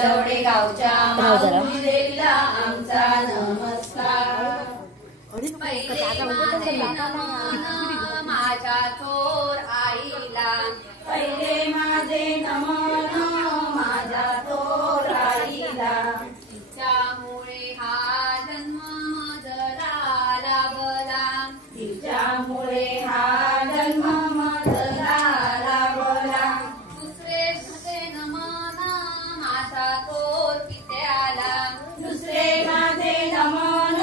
बेलवडे गावच्या माऊली देवीला आमचा नमस्कार। पहिले माझे नमन माझ्या थोर आईला, पहिले माझे नमन माझ्या थोर आईला, तिच्यामुळे हा जन्म मजला लाभला, तिच्यामुळे हा जन्म मजला लाभला। दुसरे तुझे नमन माझा थोर पित्याला, दुसरे माझे नमन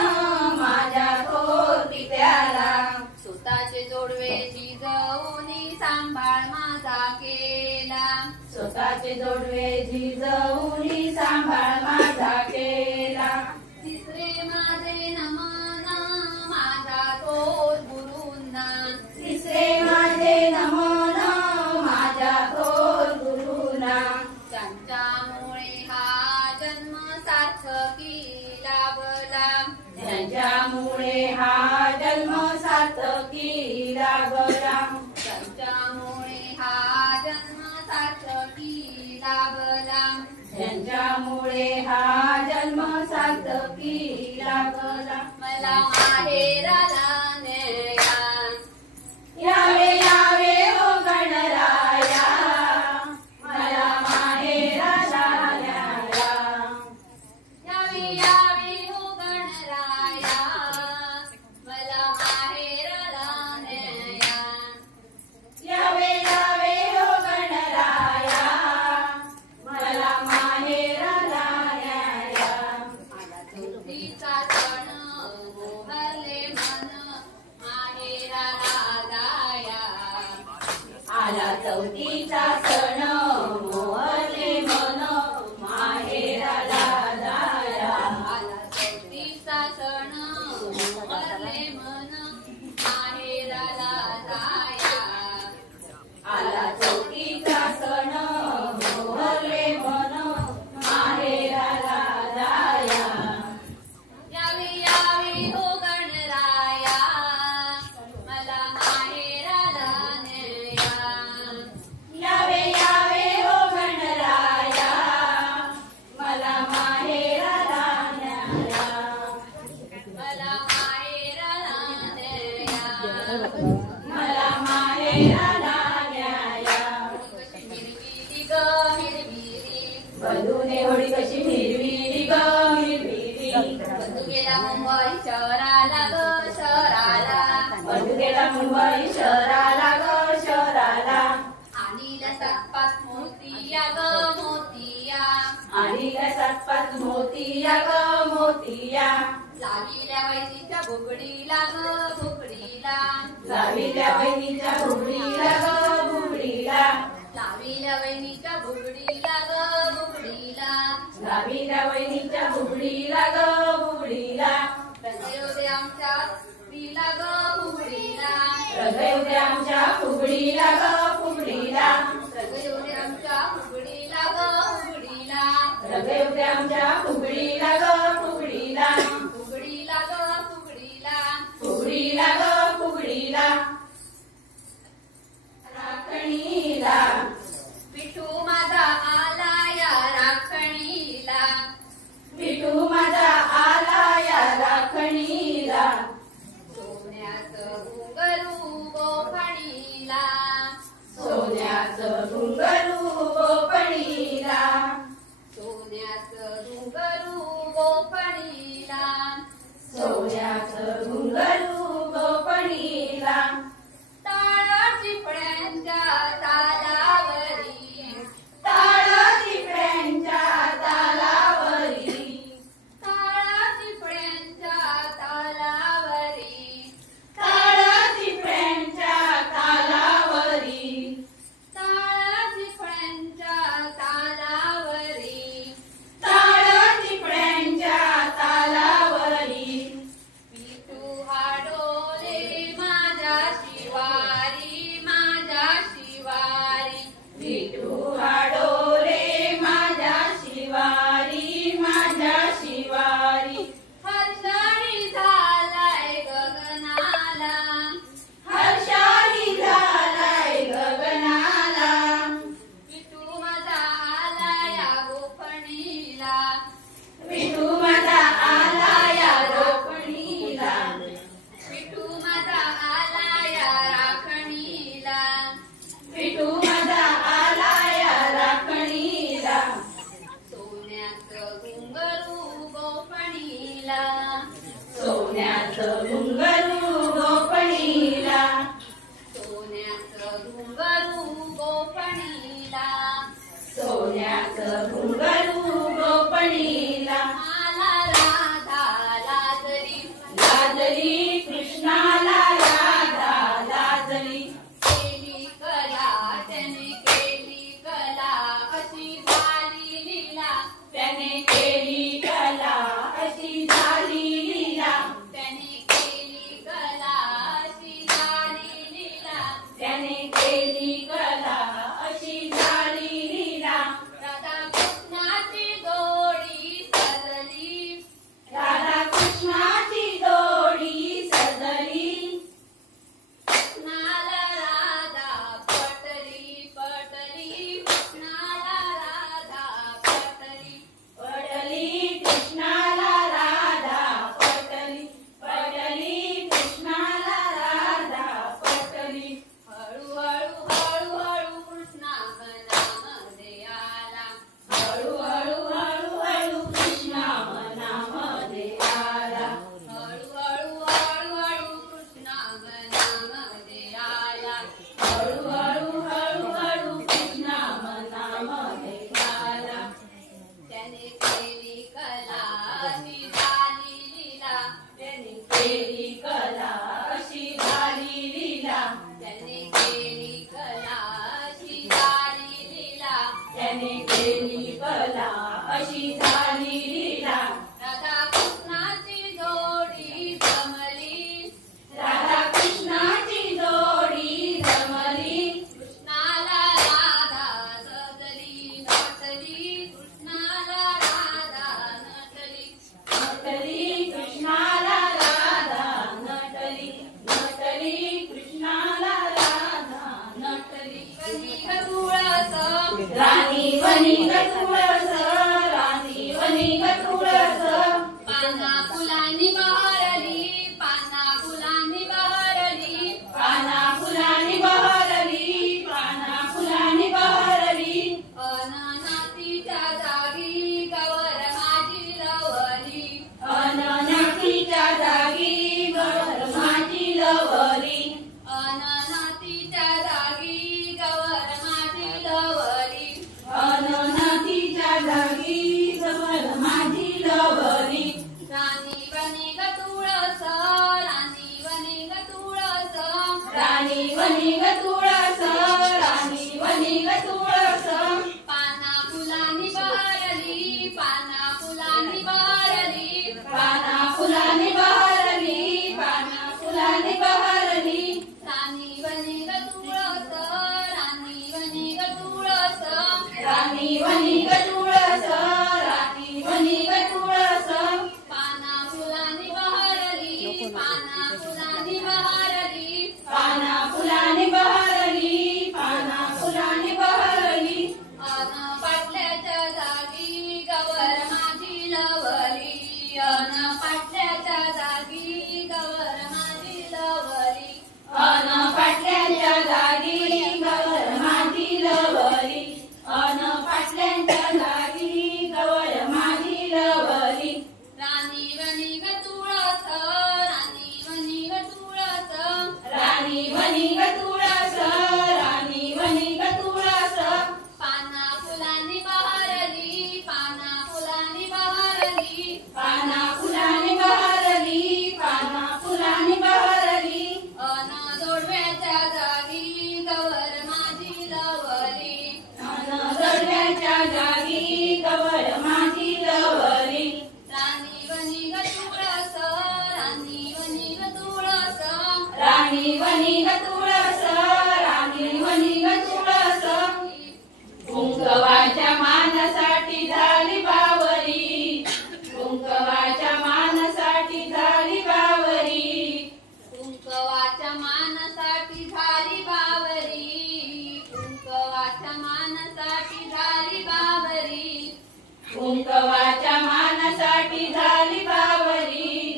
माझ्या थोर पित्याला, स्वतःचे जोडवे जिजवूनी सांभाळ माझा केला, स्वतःचे जोडवे जिजवूनी सांभाळ माझा केला। तिसरे माझे नमन माझा थोर गुरूंना, तिसरे माझे नमन माझ्या थोर गुरूंना, त्यांच्यामुळे हा जन्म सार्थकी लाभला, त्यांच्यामुळे हा जन्म सार्थकी लाभला, त्यांच्यामुळे हा जन्म सार्थकी लाभला, त्यांच्यामुळे हा जन्म सार्थकी लाभला। मला माहेराला न्याया, यावे यावे हो गणराया, मला माहेराला न्याया, यावे यावे हो गणराया, मला माहेराला न्याया, यावे यावे हो गणराया, मला माहेराला न्याया। आला चौथीचा सण मोहरले मन माहेराला जाया, आला चौथीचा सण मोहरले मन माहेराला जाया, आला चौथीचा सण मोहरले मन माहेराला जाया, आला चौथीचा सण मोहरले मन माहेराला जाया। यावे यावे हो गणराया, मला माहेराला न्याया, यावे यावे हो गणराया, मला माहेराला न्याया, मला माहेराला न्याया, मला माहेराला न्याया। कशी मिरविली ग मिरविली, बंधूने होळी कशी मिरविली ग मिरविली, बंधू गेला मुंबई शहराला ग शहराला, बंधू गेला मुंबई शहराला ग शहराला, आणीला 7-5 मोतिया ग मोतिया, आणीला 7-5 मोतिया ग मोतिया, लाविल्या वहिनीच्या बुगडीला ग बुगडीला, लाविल्या वहिनीच्या बुगडीला ग बुगडीला, लाविल्या वहिनीच्या बुगडीला ग बुगडीला, लाविल्या वहिनीच्या बुगडीला ग बुगडीला, हृदय होते आमच्या फुगडीला ग फुगडीला, हृदय होते आमच्या फुगडीला ग फुगडीला, हृदय होते आमच्या फुगडीला ग फुगडीला, हृदय होते आमच्या फुगडीला ग फुगडीला, फुगडीला ग फुगडीला, फुगडीला ग फुगडीला। राखणीला विठू माझा आला या राखणीला, विठू माझा आला या राखणीला, सोन्याचं घुंगरू गोफणीला, सोन्याचं घुंगरू गोफणीला, सोन्याचं घुंगरू गोफणीला, सोन्याचं घुंगरू गोफणीला, टाळ चिपळ्यांच्या तालावरी, टाळ चिपळ्यांच्या तालावरी, टाळ चिपळ्यांच्या तालावरी, टाळ चिपळ्यांच्या तालावरी, टाळ चिपळ्यांच्या वनी ग तुळस राणी वनी ग तुळस पाना फुलांनी बहरली पाना फुलांनी बहरली पाना फुलांनी बहरली पाना फुलांनी बहरली अननातीच्या जागी गवर माझी लवली अननातीच्या जागी गवर माझी लवली अननातीच्या जागी गवर माझी लवली अननातीच्या जागी गवर माझी लवली राणी वनी ग तुळस राणी वनी ग तुळस राणी वनी ग तुळस राणी वनी ग तुळस पाना फुलांनी बहरली पाना फुलांनी बहरली पाना फुलांनी बहरली पाना फुलांनी बहरली राणी वनी ग तुळस राणी वनी ग तुळस राणी वनी ग तुळस राणी वनी ग तुळस पाना फुलांनी बहरली पाना फुलांनी बहरली पाना फुलांनी बहरली पाना फुलांनी बहरली अन पाटल्याच्या जागी गवर माझी लवली अन पाटल्याच्या जागी गवर माझी लवली अन पाटल्याच्या जागी गवर माझी लवली अन पाटल्याच्या जागी गवर माझी लवली राणी वनी ग तुळस राणी वनी ग तुळस राणी वनी ग तुळस राणी वनी ग तुळस पाना फुलांनी बहरली पाना फुलांनी बहरली पाना फुलांनी बहरली पाना फुलांनी बहरली अन जोडव्याच्या जागी गवर माझी लवली अन जोडव्याच्या जागी गवर माझी लवली राणी वनी ग तुळस राणी वनी ग तुळस राणी वनी ग तुळस राणी वनी ग तुळस कुंकवाच्या मानासाठी झाली बावरी कुंकवाच्या मानासाठी झाली बावरी कुंकवाच्या मानासाठी झाली बावरी कुंकवाच्या मानासाठी झाली बावरी कुंकवाच्या मानासाठी झाली बावरी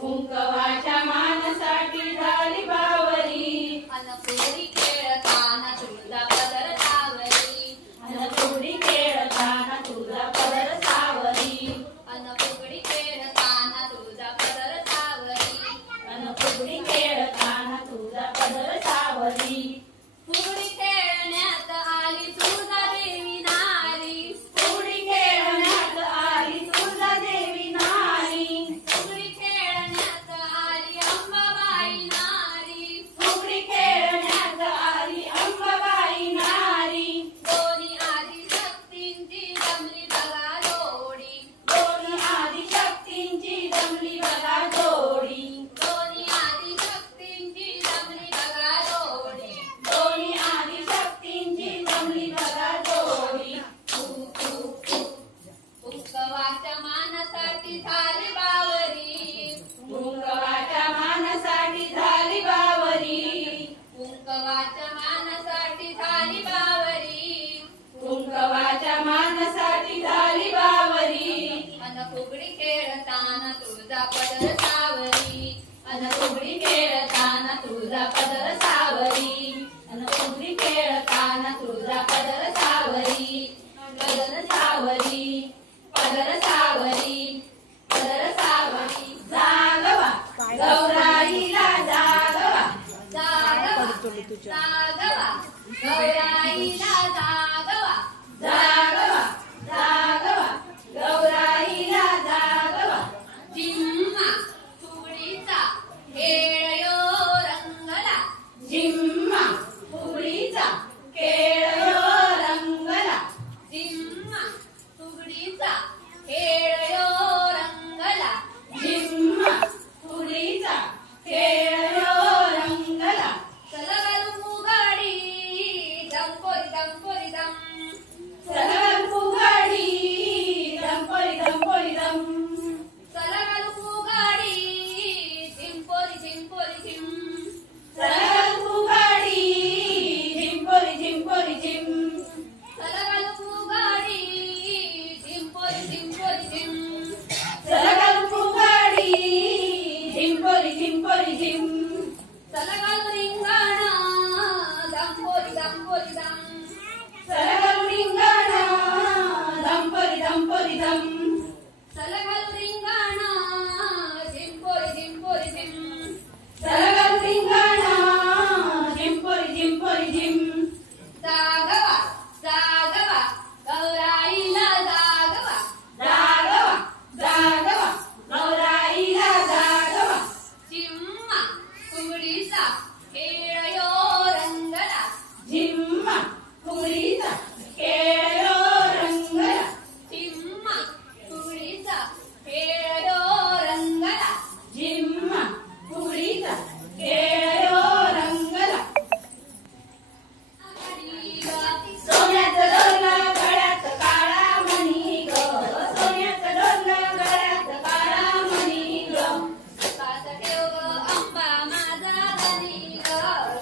कुंकवाच्या मानासाठी झाली बावरी अन फुगडी खेळताना तुझा पदर सावरी अन फुगडी खेळताना तुझा पदर सावरी अन फुगडी खेळताना तुझा पदर सावरी अन फुगडी खेळताना तुझा पदर सावरी फुगडी खेळण्यात आली तुझा देवी नारी फुगडी खेळण्यात आली तुझा देवी नारी फुगडी खेळण्यात आली अंबाबाई नारी फुगडी खेळण्यात आली अंबाबाई नारी दोन्ही आदिशक्तींची जमली बघा जोडी दोन्ही आदिशक्तींची जमली बघा जोडी दोन्ही आदिशक्तींची जमली बघा जोडी दोन्ही आदिशक्तींची जमली बघा जोडी कुंकवाच्या मानासाठी झाली बावरी कुंकवाच्या मानासाठी झाली बावरी कुंकवाच्या मानासाठी झाली बावरी कुंकवाच्या मानासाठी झाली बावरी अन फुगडी खेळताना तुझा पदर सावरी अन फुगडी खेळताना तुझा पदर सावरी अन फुगडी खेळताना तुझा पदर सावरी पदर सावरी पदर सावरी पदर सावरी जागवा गौराईला जागवा जागवा जागवा गौराईला जागवा जागवा जागवा गौराईला जागवा जिम्मा फुगडीचा खेळ यो रंगला जिम्मा फुगडीचा खेळ यो रंगला जिम्मा फुगडीचा खेळ यो रंगला जिम्मा फुगडीचा खेळ यो रंगला चला घालू फुगडी दंपोरी दंपोरी फुगडीचा खेळ यो रंगला झिम्मा फुगडीचा खेळ यो रंगला झिम्मा फुगडीचा खेळ यो रंगला झिम्मा फुगडीचा खेळ यो रंगला सोन्याचं डोरलं गळ्यात काळा मणी ग सोन्याचं डोरलं गळ्यात काळा मणी ग कास ठेव ग अंबा माझा धनी ग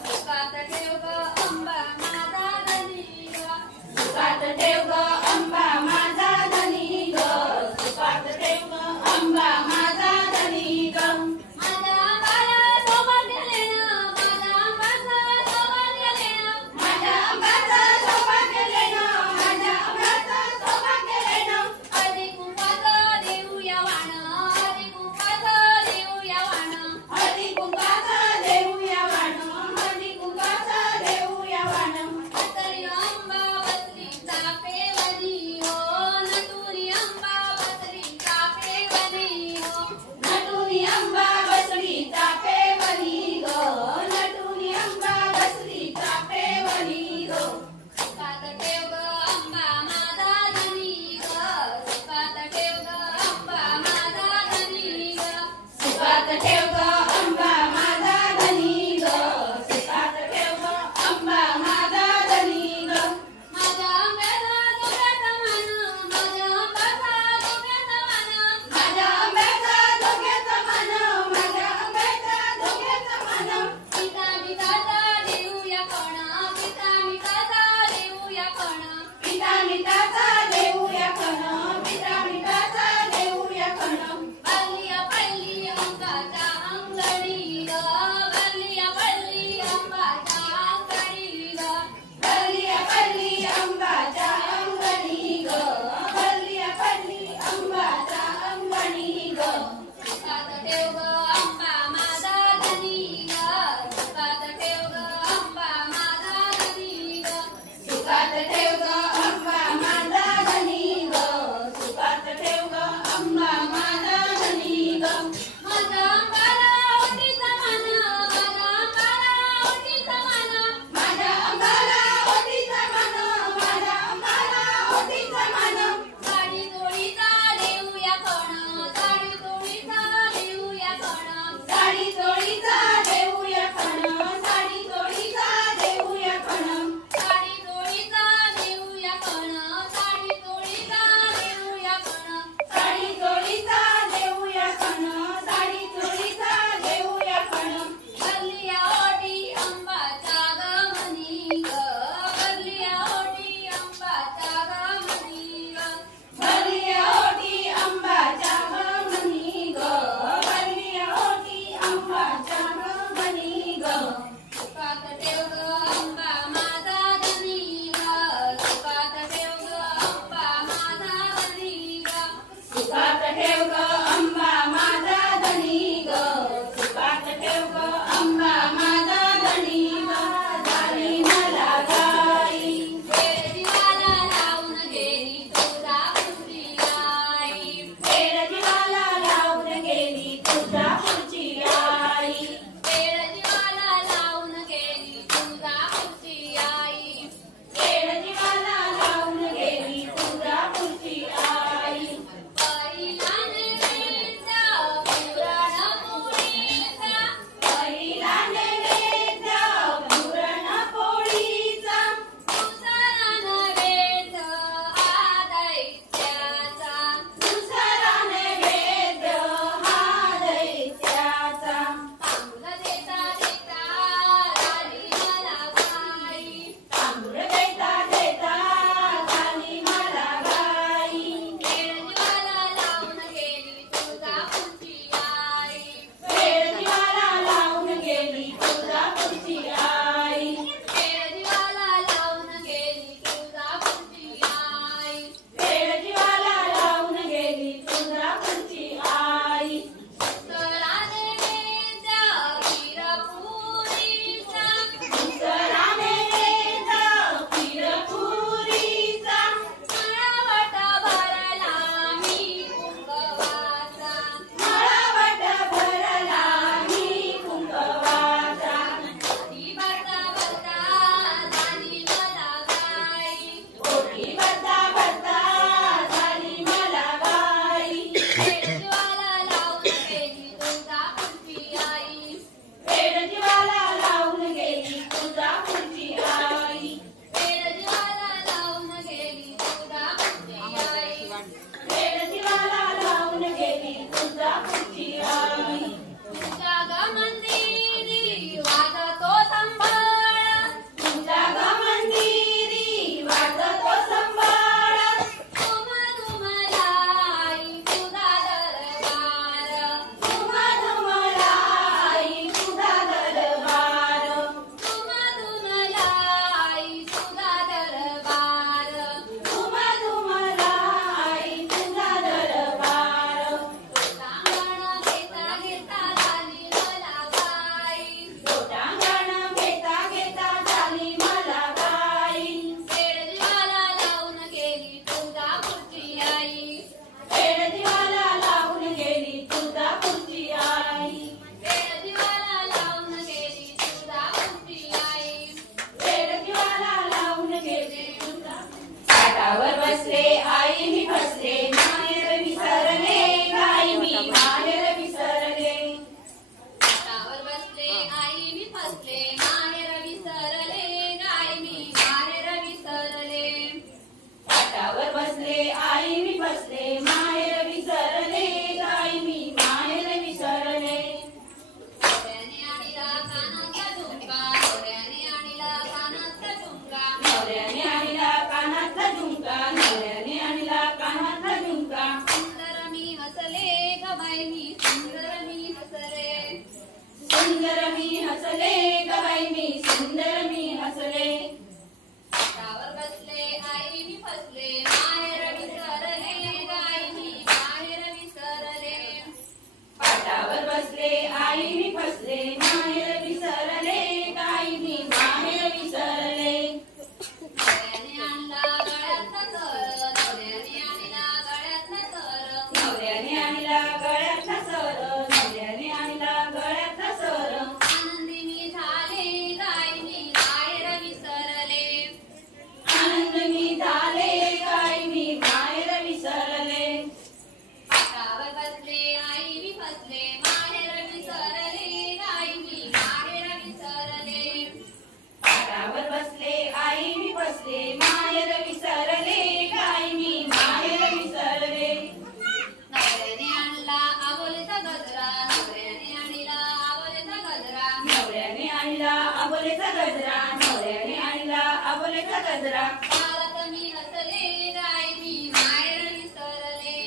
आणला अबोलेचा गजरा नवऱ्याने आणला अबोलेचा गजरा गावात मी हसले गाय मी माहेर विसरले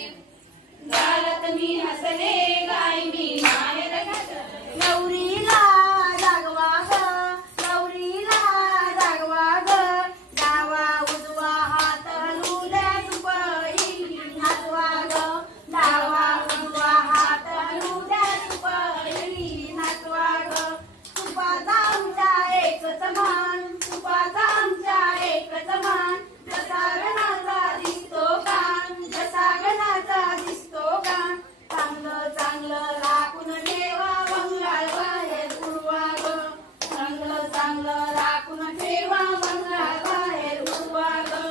गावात मी हसले गाय मी माहेर घातले नवरीला जागवा ग नवरीला जागवा ग डावा उजवा हात लुल्या सुपारी नाचवा ग डावा उजवा हात लुल्या सुपारी नाचवा ग तुपाचा आमच्या एकच मान तुपाचा आमच्या एकच मान जसा गणाचा दिसतो कान जसा गणाचा दिसतो कान चांगलं चांगलं राखून ठेवा बंगाल बाहेर उडवा ग चांगलं चांगलं राखून ठेवा बंगाल बाहेर उडवा ग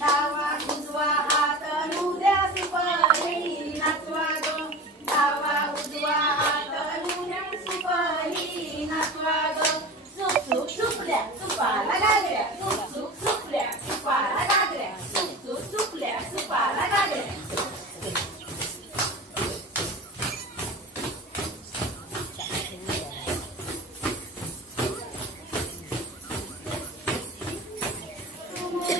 डावा उजवा हात लुद्या सुपारी नाचवा ग डावा उजवा हात लुद्या सुपारी नाचवा ग सुक सुक सुकल्या सुपाला गागऱ्या सुक सुक सुकल्या सुपाला गागऱ्या सुक सुक सुकल्या सुपाला गागऱ्या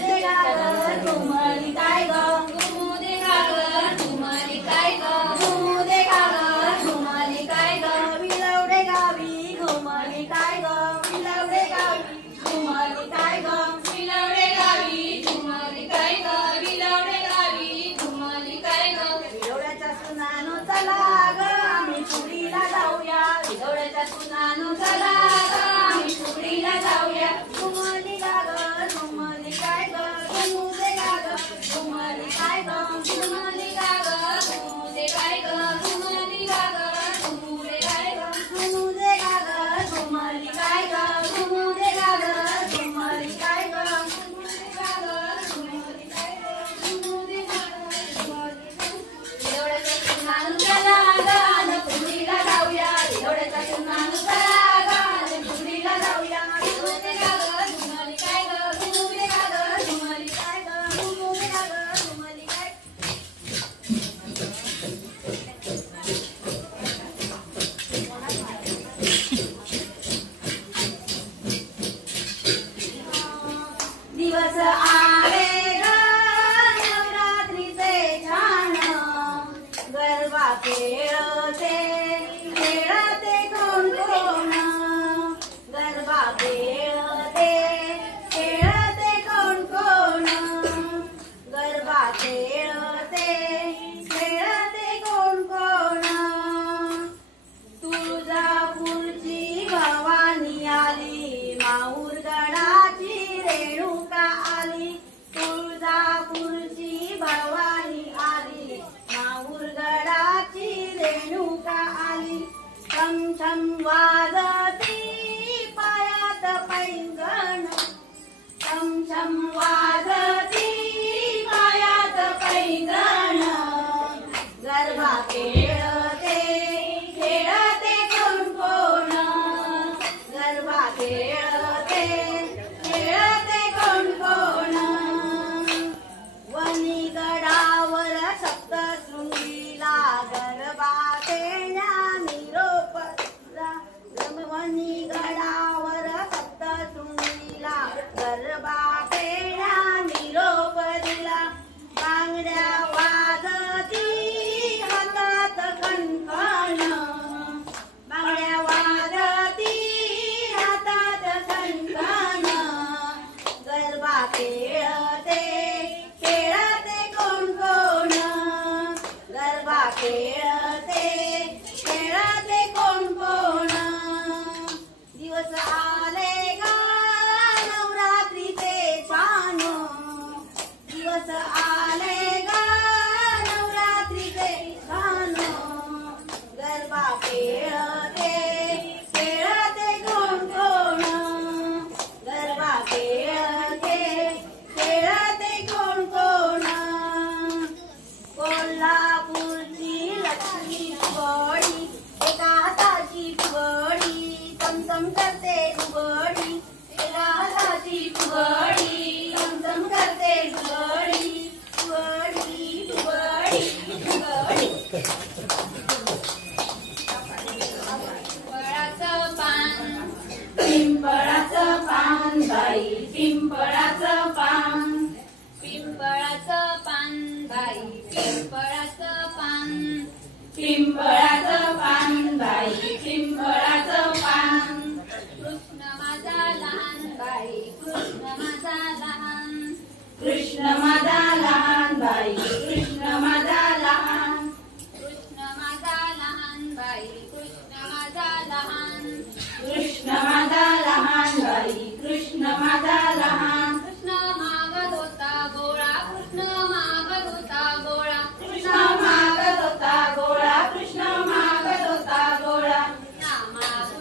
घुमली काय ग घुमुदे गागर घुमली काय ग घुमुदे गागर घुमली काय ग विलवडे गावी घुमली काय ग विलवडे गावी घुमली काय ग विलवडे गावी घुमली काय ग विलवडे गावी घुमली काय ग विलवड्याच्या सुनानो चला ग आम्ही पुरीला जाऊया विलवड्याच्या सुनानो चला ग आम्ही पुरीला जाऊया घुमली गागर घुमली काय ग घुमुदे गागर घुमली काय ग घुमली गागर घुमुदे काय ग घुमली गागर घुमुदे काय ग घुमुदे गागर घुमली काय ग घुमुदे गागर घुमली काय ग घुमुदे गागर घुमली काय ग घुमुदे गागर घुमली विलवड्याच्या सुनानो चला ग आम्ही पुरीला जाऊया विलवड्याच्या सुनानो चला ग आम्ही पुरीला जाऊया घुमुदे गागर घुमली काय ग घुमुदे गागर घुमली काय ग घुमुदे गागर घुमली काय दिवस आले ग नवरात्रीचे छान गरबा खेळते खेळते कोण कोण गरबा खेळते खेळते कोण कोण गरबा खेळते खेळते कोण कोण तुळजापूरची भवानी आली माहूरगडाची रेणुका आली तुळजापूरची भवानी आली माहूरगडाची रेणुका आली छम छम वाजती पायात पैंगण छम छम वाजती पायात पैंगण गरबा खेळते खेळते कोण कोण गरबा खेळते खेळते कोण कोण वनी गडावर सप्तशृंगीला गरबा खेळण्या निरोप वनी गडावर सप्तशृंगीला गरबा खेळण्या निरोप दिला बांगड्या वाजती हातात कणकण बांगड्या वाजती हातात कणकण गरबा खेळते खेळते कोण कोण गरबा खेळते खेळते कोण कोण दिवस आले ग नवरात्रीचे छान दिवस आले ग नवरात्रीचे छान गरबा खेळते खेळते कोण कोण गरबा खेळते खेळते कोण कोण कोल्हापूरची लक्ष्मी फुगडी एका हाताची फुगडी चमचम करते फुगडी एका हाताची फुगडी चमचम करते फुगडी पिंपळाचं पान बाई पिंपळाचं पान पिंपळाचं पान बाई पिंपळाचं पान पिंपळाचं पान बाई पिंपळाचं पान कृष्ण माझा लहान बाई कृष्ण माझा लहान कृष्ण माझा लहान बाई कृष्ण माझा लहान कृष्ण माझा लहान बाई कृष्ण माझा लहान कृष्ण माझा लहान बाई कृष्ण माझा लहान कृष्ण मागत होता गोळा कृष्ण मागत होता गोळा कृष्ण मागत होता गोळा कृष्ण मागत होता गोळा ना मागू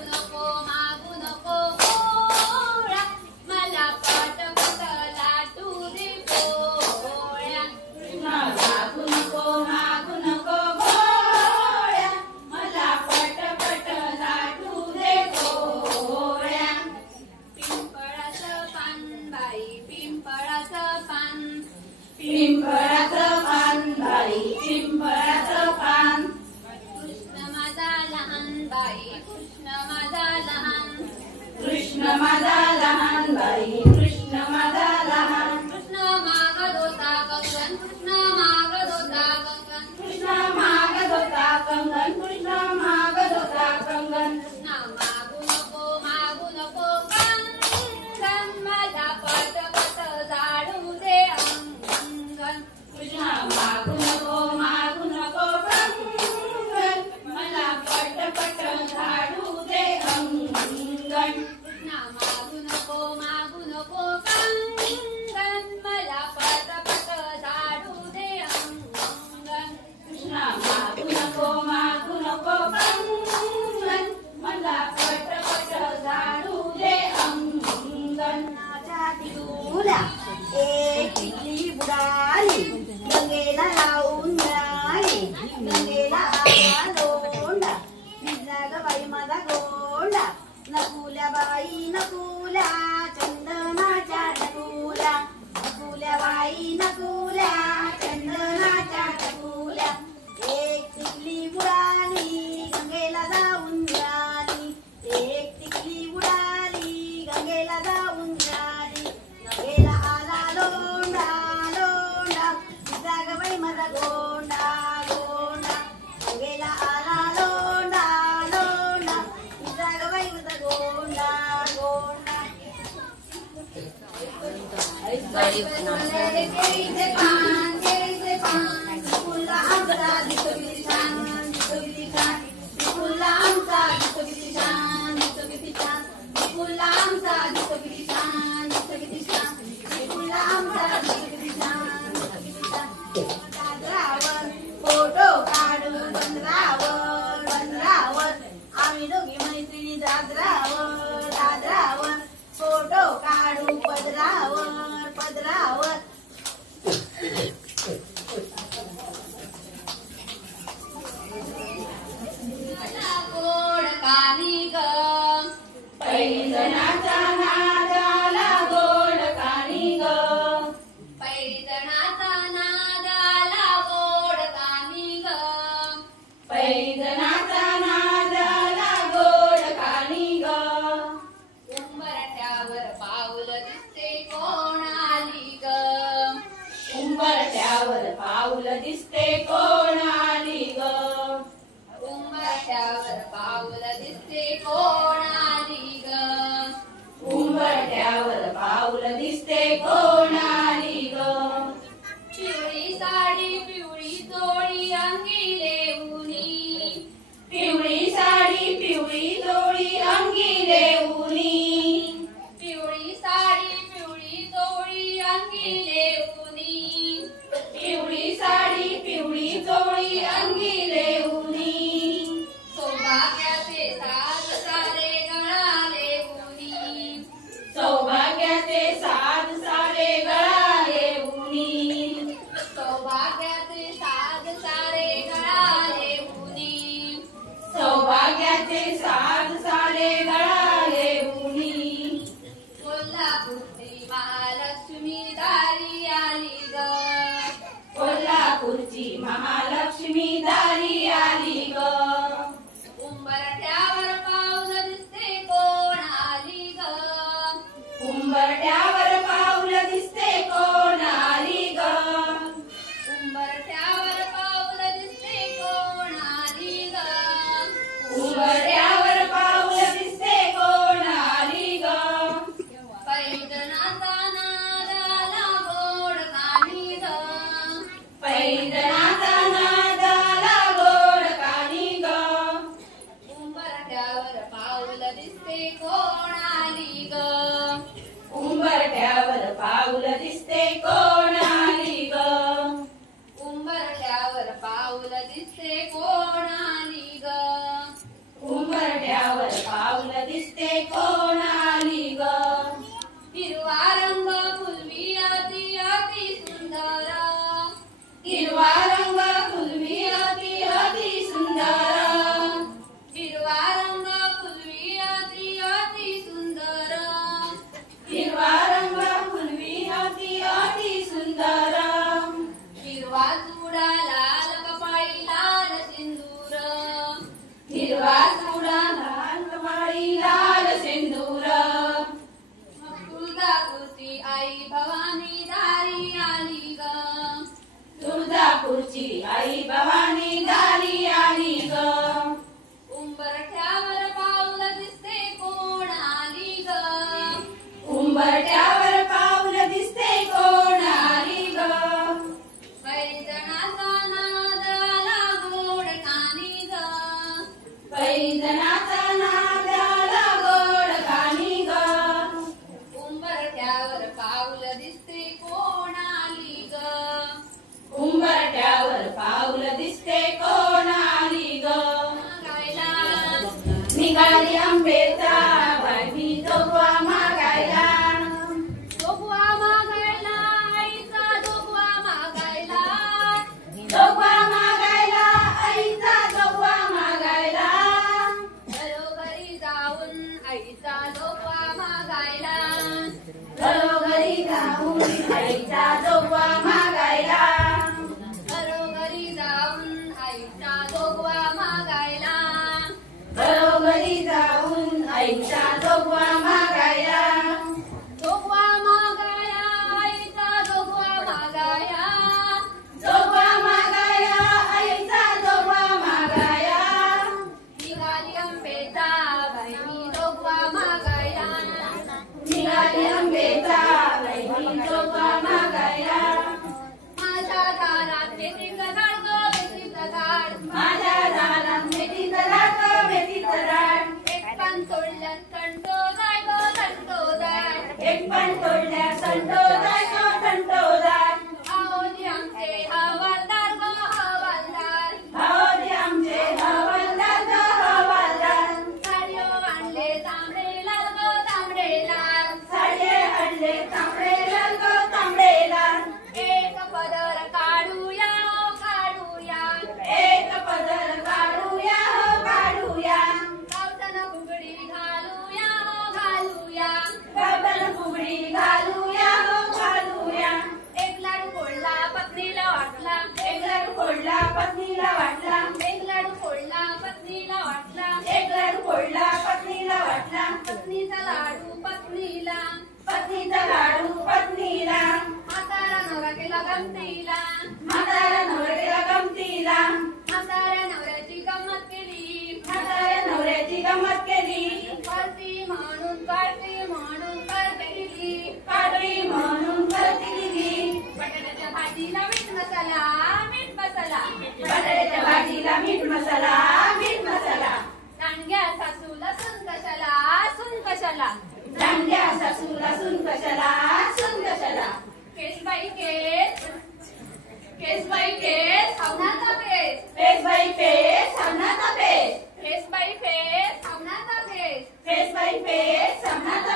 नको गोळा मला पटपट लाटू दे पोळ्या कृष्ण मागू नको गोळ्या मला पटपट लाटू दे गोळ्या पिंपळाचं पान बाई पिंपळाचं पान पिंपळाचं पान बाई पिंपळाचं पान कृष्ण माझा लहान बाई कृष्ण माझा लहान कृष्ण माझा लहान बाई कृष्ण माझा लहान कृष्ण मागत होता कंगन कृष्ण मागत होता कंगन कृष्ण मागत होता कंगन कृष्ण मागत होता कंगन ना मागू नको कंगन मला पटपट झाडू दे अंगण कृष्ण मागू नको कंगन मला पटपट झाडू दे अंगण ना मागू नको कंगन मला पटपट झाडू दे अंगण कृष्ण मागू नको कंगन मला पटपट झाडू दे अंगण तुला एक टिकली बुडाली गंगेला लावून मिळाली गंगेला आला दोंडा भिजला ग बाई माझा गोंडा नकुल्या बाई नकुल्या चंदनाच्या नकुल्या नकुल्या बाई नकुल्या चंदनाच्या नकुल्या एक टिकली बुडाली गंगेला जाऊन मिळाली एक टिकली बुडाली गंगेला जाऊन मिळाली गंगेला आला लोंडा लोंडा भिजला ग बाई माझा गोंडा गोंडा गंगेला आला लोंडा लोंडा भिजला ग बाई माझा गोंडा गोंडा केळीचे पान फुला आमचा दिसतो किती छान दिसतो किती छान फुला आमचा दिसतो किती छान दिसतो किती छान फुला आमचा दिसतो किती छान दिसतो किती छान फुला आमचा दिसतो किती छान दिसतो किती छान दादरावर फोटो काढू बंदरावर बंदरावर आम्ही दोघी मैत्रिणी दादरावर दादरावर फोटो काढू पदरावर पदरावर गोड कानी ग पैजणाचा नादाला गोड कानी ग पैजणाचा नादाला गोड कानी ग पैजणाचा नादाला गोड कानी ग उंबरठ्यावर पाऊल दिसते कोण आली ग उंबरठ्यावर पाऊल दिसते कोण आली ग उंबरठ्यावर पाऊल दिसते कोण आली ग उंबरठ्यावर आईचा जोगवा मागायला. घरोघरी जाऊन आईचा जोगवा मागायला. घरोघरी जाऊन आईचा जोगवा मागायला. जोगवा मागाया आईचा जोगवा मागाया. जोगवा मागाया आईचा जोगवा मागाया. निघाली आंबेचा बहिणी जोगवा मागाया. निघाली आंबेचा बहिणी जोगवा मागायला. माझ्या दारात मेथीचं झाड गं मेथीचं झाड. माझ्या दारात मेथीचं झाड गं मेथीचं झाड. एक पान तोडल्यात कंटो जाय गं कंटो जाय. एक पण तोडल्या संटो जाय गं संटो जाय. भावोजी आमचे हवालदार गं हवालदार. भावोजी आमचे हवालदार गं हवालदार. साडीओ आणले तांबडे लाल गं तांबडे लाल. साडे आणले तांबडे लाल गं तांबडे लाल. एक पदर काढूया हो काढूया. एक पदर काढूया हो काढूया. गावठण फुगडी घालूया हो घालूया. गावठण फुगडी घालूया हो घालूया. एक लाडू फोडला पत्नीला वाटला. एक लाडू फोडला पत्नीला वाटला. एक लाडू फोडला पत्नीला वाटला. एक लाडू फोडला पत्नीला वाटला. पत्नीचा लाडू पत्नीला. पत्नीचा लाडू पत्नीला. म्हातारा नवरा केला गमतीला. म्हातारा नवरा केला गमतीला. म्हाताऱ्या नवऱ्याची गंमत केली. म्हाताऱ्या नवऱ्याची गंमत केली. करती म्हणून करती म्हणून करते गेली. काढी म्हणून करती दिली. बटाट्याच्या भाजीला मीठ मसाला मीठ मसाला. बटाट्याच्या भाजीला मीठ मसाला मीठ मसाला. दांडग्या सासूला सून कशाला सून कशाला. दांड्या सासूला सून कशाला सून कशाला. केसबाई केस केसबाई केस हवनाचा पेस. फेसबाई फेस सामनाचा फेस. केसबाई फेस हवनाचा फेस. फेसबाई फेस सामनाचा